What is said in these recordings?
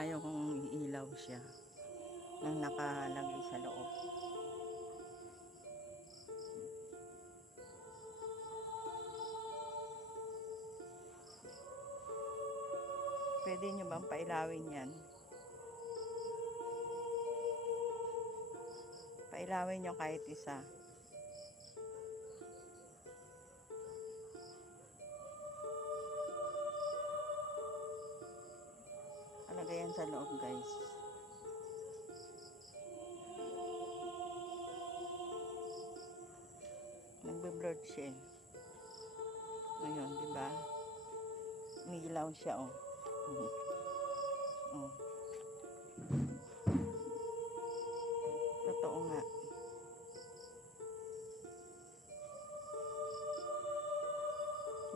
Tayo kung iilaw siya nang nakalagay sa loob. Pwede nyo bang pailawin yan? Pailawin nyo kahit isa. Sa loob guys. Nagbe-blurred siya eh. Ngayon, di ba? Umiilaw siya oh. Oh. Totoo nga.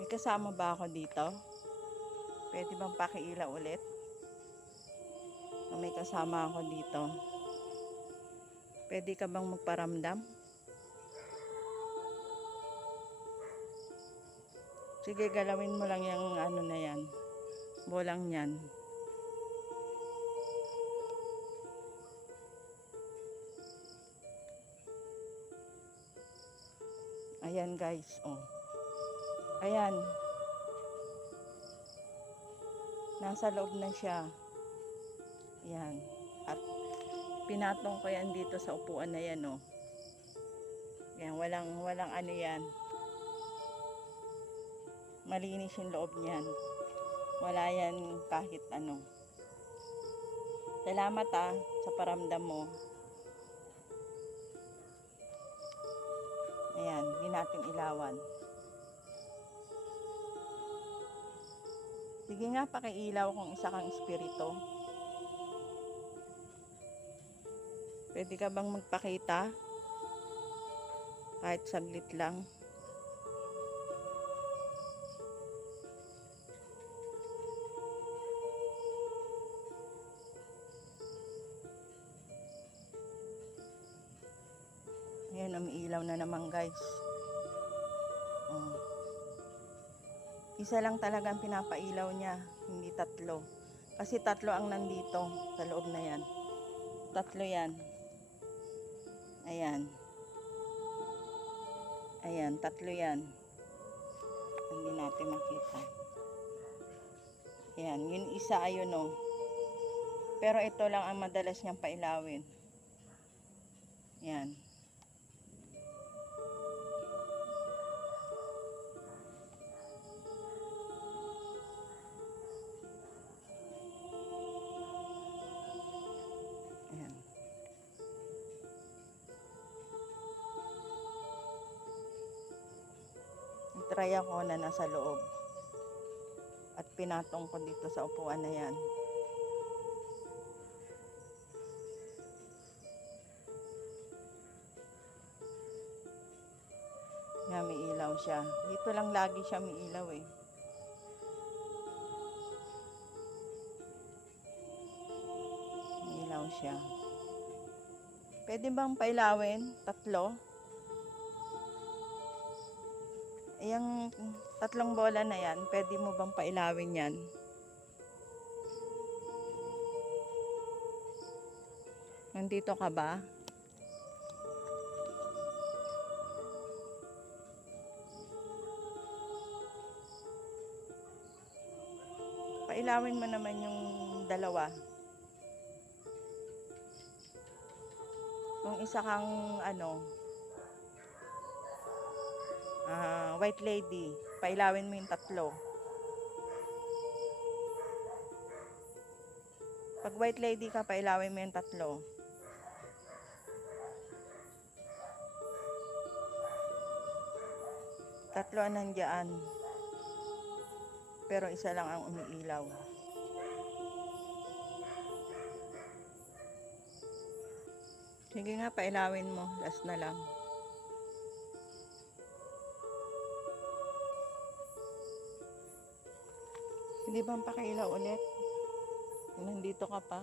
May kasama ba ako dito? Pwede bang pakiila ulit? Kasama ako dito. Pwede ka bang magparamdam? Sige, galawin mo lang yung ano na yan. Bolang yan. Ayan guys, oh. Ayan. Nasa loob na siya. Ayan. At pinatong ko yan dito sa upuan na yan, oh. Ayan, walang, walang ano yan. Malinis yung loob niyan. Wala yan kahit ano. Salamat ah, sa paramdam mo. Ayan, hindi natin ilawan. Sige nga, pakiilaw kung isa kang espiritu. Pwede ka bang magpakita? Kahit saglit lang. Ayan, umiilaw na naman guys. Oh. Isa lang talaga ang pinapailaw niya, hindi tatlo. Kasi tatlo ang nandito sa loob na yan. Tatlo yan. Ayan. Ayan, tatlo yan. Hindi natin makita. Ayan, yun isa ayun oh. Pero ito lang ang madalas niyang pailawin. Try ako na nasa loob. At pinatong ko dito sa upuan na yan. Nga may ilaw siya. Dito lang lagi siya may ilaw eh. May ilaw siya. Pwede bang pailawin? Tatlo? Yung tatlong bola na yan, pwede mo bang pailawin yan? Nandito ka ba? Pailawin mo naman yung dalawa. Kung isa kang ano, ah, white lady, pailawin mo yung tatlo. Pag white lady ka, pailawin mo yung tatlo. Tatlo ang nandiyan. Pero isa lang ang umiilaw. Sige nga, pailawin mo. Last na lang. Hindi ba ang pakailaw ulit? Nandito ka pa.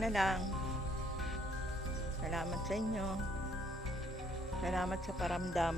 Na lang. Salamat sa inyo. Salamat sa paramdam.